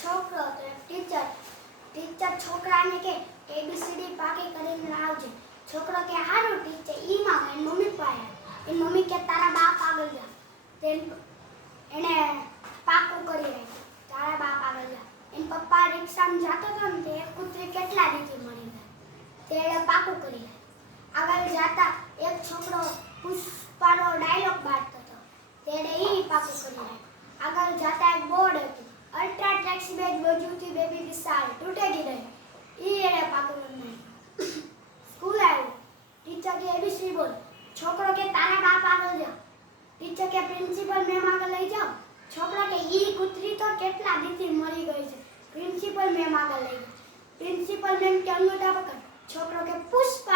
છોકરો તો teacher teacher છોકરાને કે એબીસીડી પાકી કરીને લાવજે. છોકરો કે, હારું ટીચર ઈ માં એની મમ્મી પાસે. એની મમ્મી કે, તારા બાપ આગળ જા. તે એને પાકું કરી રાખ્યું તારા બાપ આગળ જા. એન પપ્પા રિક્ષામાં જતો હતો ને તે કુતરી કેટલા રીતે મરી ગઈ તેણે પાકું કરી આગળ જતા એક છોકરો પુષ્પાનો ડાયલોગ બાંધતો હતો. તેણે એ પાકું કરી રાખ્યું આગળ જતા એક બોર્ડ હતું. બજુતી બેબી વિશાલ તૂટેગી રહી. ઈ એને પાકું નાખ્યું. સ્કૂલ આવ્યો ટીચર કે એબીસી બોલ, છોકરો કે તારા બાપ આગળ જા ટીચર કે, પ્રિન્સિપલ મેમ આગળ લઈ જાઓ. છોકરો કે, ઈ કૂતરી તો કેટલા દીથી મરી ગઈ છે. પ્રિન્સિપલ મેમ આગળ લઈ પ્રિન્સિપલ મેમ કે, અંગૂઠા પકડ. છોકરો કે, પુષ્પા